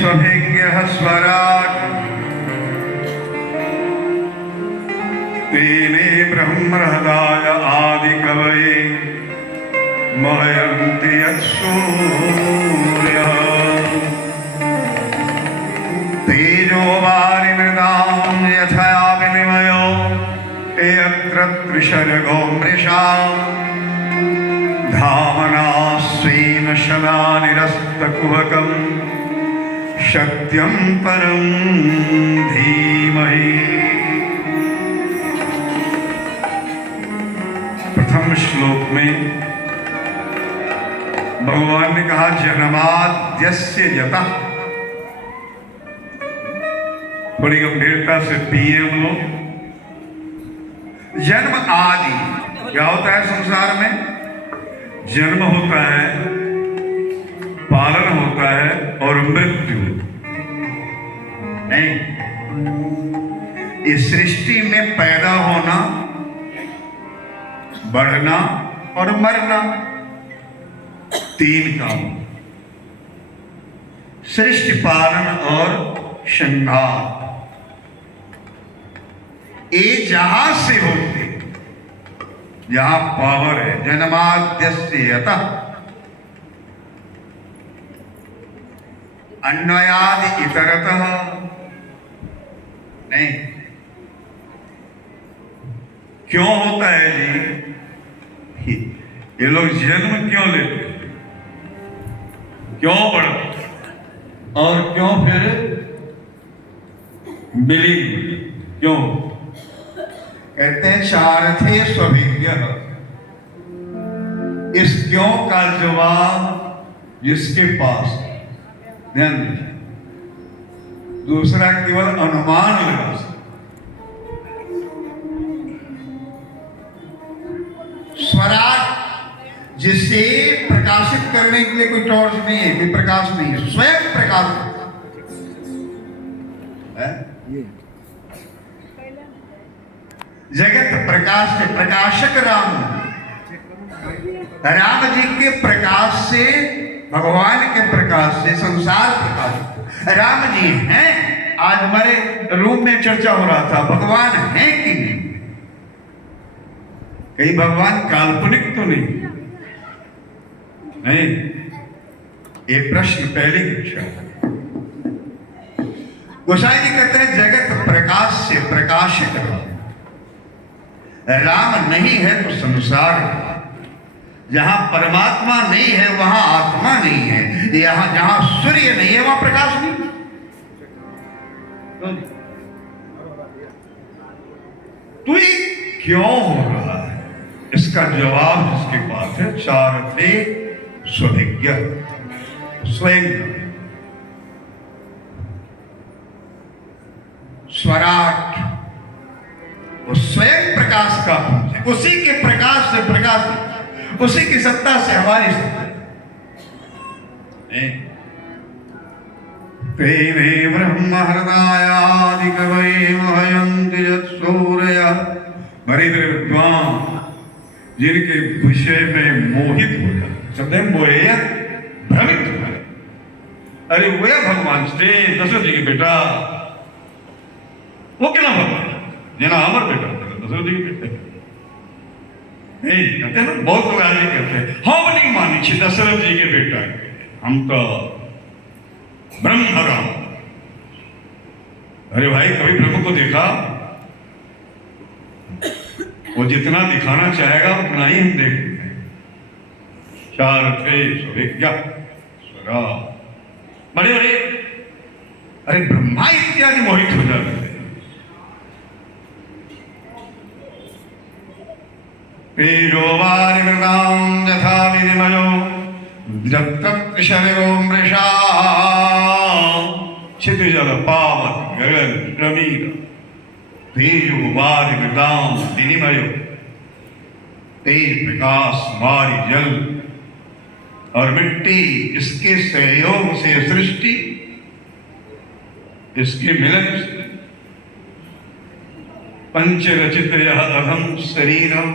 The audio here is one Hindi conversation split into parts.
स्वभिज्ञः स्वराट् तेने ब्रह्महृदाय आदिकवये महयन्ति यत्सूर्यः तेजो वारिमृदां यथा विनिमयो यत्र त्रिशर्गो मृषा धामना स्वेन सदा निरस्तकुहकं सत्यं परं धीमहि। प्रथम श्लोक में भगवान ने कहा जन्माद्यस्य यतः। बड़ी गंभीरता से पिए हम लोग। जन्म आदि क्या होता है संसार में? जन्म होता है, पालन होता है और मृत्यु नहीं। इस सृष्टि में पैदा होना, बढ़ना और मरना, तीन काम। सृष्टि पालन और श्रृंगार ये जहां से होते, जहां पावर है। जन्माद्यस्य यतः अन्वयादि इतरतः नहीं। क्यों होता है जी? ये लोग जन्म क्यों लेते, क्यों बढ़ते और क्यों फिर मिलेंगे? क्यों कहते हैं चारथे स्वभिज्ञः। इस क्यों का जवाब जिसके पास, ध्यान दीजिए, दूसरा केवल अनुमान लगा सकता। स्वराट जिसे प्रकाशित करने के लिए कोई टॉर्च नहीं है, कोई प्रकाश नहीं है, स्वयं प्रकाश है। जगत प्रकाश के प्रकाशक राम, राम जी के प्रकाश से, भगवान के प्रकाश से संसार प्रकाश। राम जी हैं। आज हमारे रूम में चर्चा हो रहा था, भगवान हैं कि नहीं? कहीं भगवान काल्पनिक तो नहीं? नहीं, ये प्रश्न पहले पूछा। गोसाई जी कहते हैं जगत प्रकाश से प्रकाशित राम। राम नहीं है तो संसार है। जहां परमात्मा नहीं है वहां आत्मा नहीं है। यहां जहां सूर्य नहीं है वहां प्रकाश नहीं। तो ये क्यों हो रहा है? इसका जवाब जिसके पास है, चारथे स्वभिज्ञः, स्वयं स्वराट, वो स्वयं प्रकाश का पुंज है। उसी के प्रकाश से प्रकाश, उसी की सत्ता से हमारी सत्ता। तेने ब्रह्महृदायादिकवये महयन्ति यत्सूरयः। बड़े विद्वान जिनके विषय में मोहित हो जाए, शब्द है मोहित, भ्रमित हो जाए। अरे वे भगवान से दशरथ जी के बेटा, वो क्या भगवान जेना अमर बेटा दशरथ जी के बेटे नहीं कहते ना। बहुत लोग आज कहते हैं हम नहीं मानी छी दशरथ जी के बेटा, हम तो ब्रह्म राम। अरे भाई कभी ब्रह्म को देखा? वो जितना दिखाना चाहेगा उतना ही हम देखते हैं। चारथे स्वभिज्ञः स्वरा, बड़े बड़े अरे ब्रह्मा इत्यादि मोहित हो जाते हैं। तेजो वारिमृदां यथा विनिमयो द्रप्तत्र शर्गो मृषा क्षितिजल पावक गगन प्रमीर। तेजो वारिमृदां विनिमयो, तेज प्रकाश वारि जल और मिट्टी, इसके सहयोग से सृष्टि, इसके मिलन से पंचरचित यह अहम शरीरम।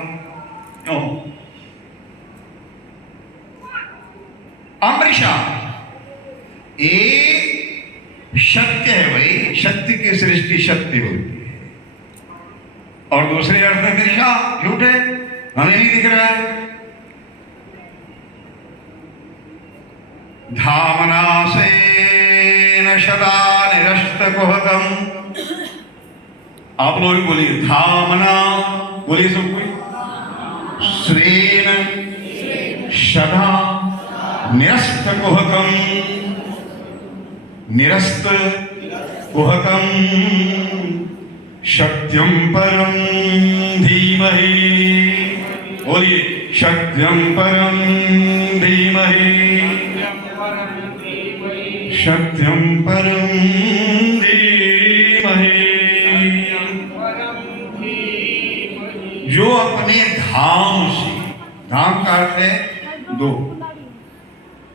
अमृषा, शक्य है भाई, शक्ति की सृष्टि शक्ति होती है। और दूसरे अर्थ में मिर्जा झूठे, हमें नहीं दिख रहा है। धामनासेन सदा निरस्त कुहकम। आप लोग बोलिए धामना, बोलिए सब कोई। स्वेन सदा निरस्त कुहकम, निरस्त कुहकम सत्यम परम धीमहि। बोलिए सत्यम परम धीमहि, सत्यम परम धीमहि। जो अपने धाम से, धाम का अर्थ है दो,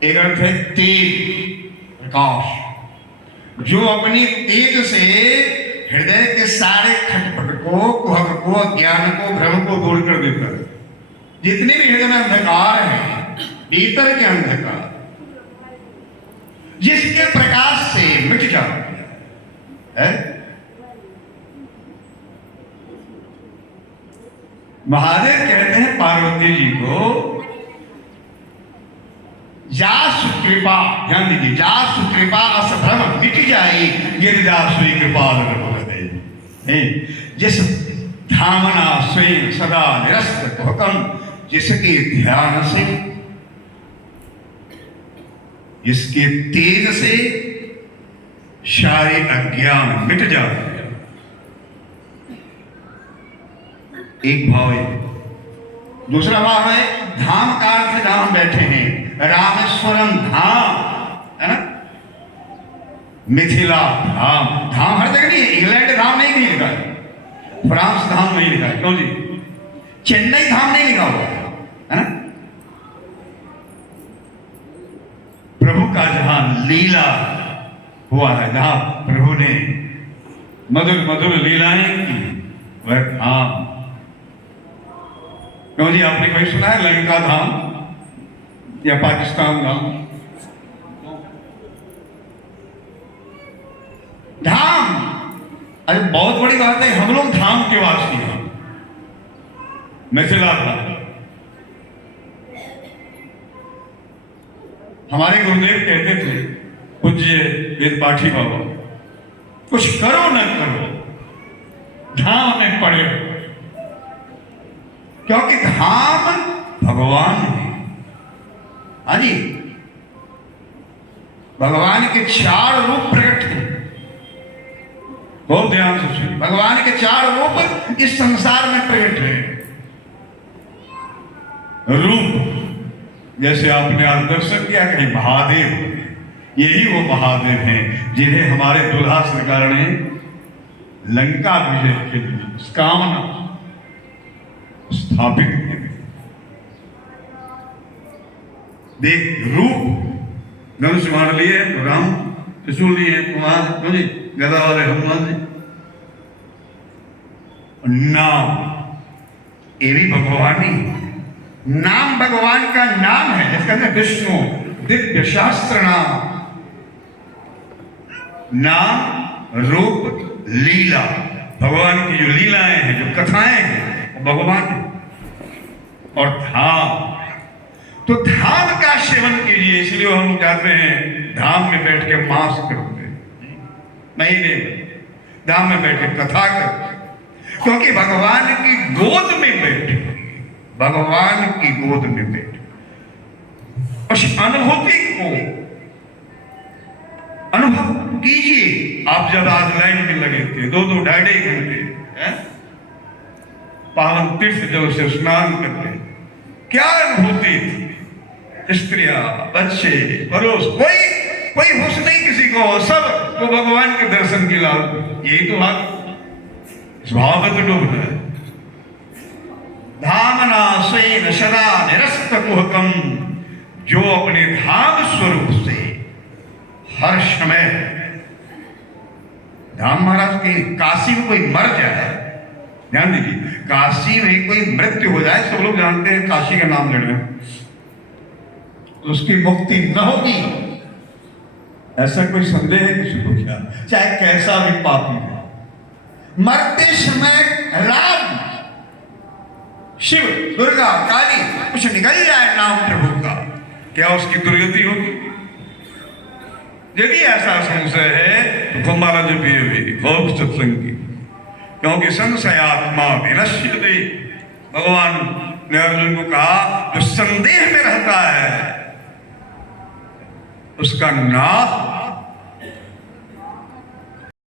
एक अर्थ है तेज प्रकाश, जो अपनी तेज से हृदय के सारे खटपट को, कुहक को, अज्ञान को, भ्रम को दूर कर देता है। जितने भी हृदय में अंधकार है, भीतर के अंधकार, जिसके प्रकाश से मिट जाता है। महादेव कहते हैं पार्वती जी को, जा सुकृपा, ध्यान दीजिए, जा सुकृपा असभ्रम मिट जाई गिरिजा सुई कृपाल रघुपति। जिस धामना स्वयं सदा निरस्त कुहकम, जिसके ध्यान से, इसके तेज से सारे अज्ञान मिट जाते हैं। एक भाव है। दूसरा भाव है धाम का अर्थ जहां हम बैठे हैं, रामेश्वरम धाम है ना, मिथिला धाम। धाम हर जगह नहीं है, इंग्लैंड धाम नहीं लिखा है, फ्रांस धाम नहीं लिखा है, क्यों जी? चेन्नई धाम नहीं लिखा हुआ है ना। प्रभु का जहां लीला हुआ है, जहां प्रभु ने मधुर मधुर लीलाएं की, वह धाम। क्यों जी? आपने कोई सुना है लंका धाम या पाकिस्तान धाम? धाम, अरे बहुत बड़ी बात है, हम लोग धाम के वासी हैं। मिथिला धाम, हमारे गुरुदेव कहते थे पूज्य वेद पाठी बाबा, कुछ करो न करो धाम में पड़े हो, क्योंकि धाम भगवान है। हाँ जी, भगवान के 4 रूप प्रकट हैं। बहुत ध्यान से सुनिए, भगवान के 4 रूप इस संसार में प्रकट हैं। रूप जैसे आपने आज दर्शन किया कहीं महादेव, यही वो महादेव हैं जिन्हें हमारे दूल्हा सरकार ने लंका विजय के लिए कामना स्थापित किए। देख रूप धनुष बाण लिए राम, त्रिशूल लिए कुमार जी, गदा वाले हनुमान जी। नाम ये भी भगवानी, नाम भगवान का नाम है, जिसका नाम विष्णु दिव्य शास्त्र नाम। नाम रूप लीला, भगवान की जो लीलाएं हैं, जो कथाएं हैं, वो भगवान है। और धाम, तो धाम का सेवन कीजिए। इसलिए हम जाते हैं धाम में बैठ के मांस करते महीने में, धाम में बैठ के कथा करते, क्योंकि भगवान की गोद में बैठे, भगवान की गोद में बैठे उस अनुभूति को अनुभव कीजिए। आप जब आज लाइन में लगे थे 2-2 ढाई घंटे पावन तीर्थ जल से स्नान करते, क्या अनुभूति थी। स्त्रियां, बच्चे, पड़ोस, कोई होश नहीं किसी को, सब को भगवान के दर्शन की लाभ। यही तो बात भाव में तो डूबना है। धामना स्वेन सदा निरस्त कुहकम, जो अपने धाम स्वरूप से हर समय, धाम महाराज के काशी में कोई मर जाए, ध्यान दीजिए, काशी में कोई मृत्यु हो जाए, सब लोग जानते हैं काशी का नाम ले रहे हैं, उसकी मुक्ति न होगी। ऐसा कोई संदेह है किसी को क्या? चाहे कैसा भी पापी है, मरते समय राम शिव दुर्गा काली कुछ निकल जाए नाम प्रभु का, क्या उसकी दुर्गति होगी? यदि ऐसा संशय है तो कुंभारा जी भी खूब सत्संगी, क्योंकि संशयात्मा विनश्यते। भगवान ने अर्जुन को कहा जो संदेह में रहता है उसका नाश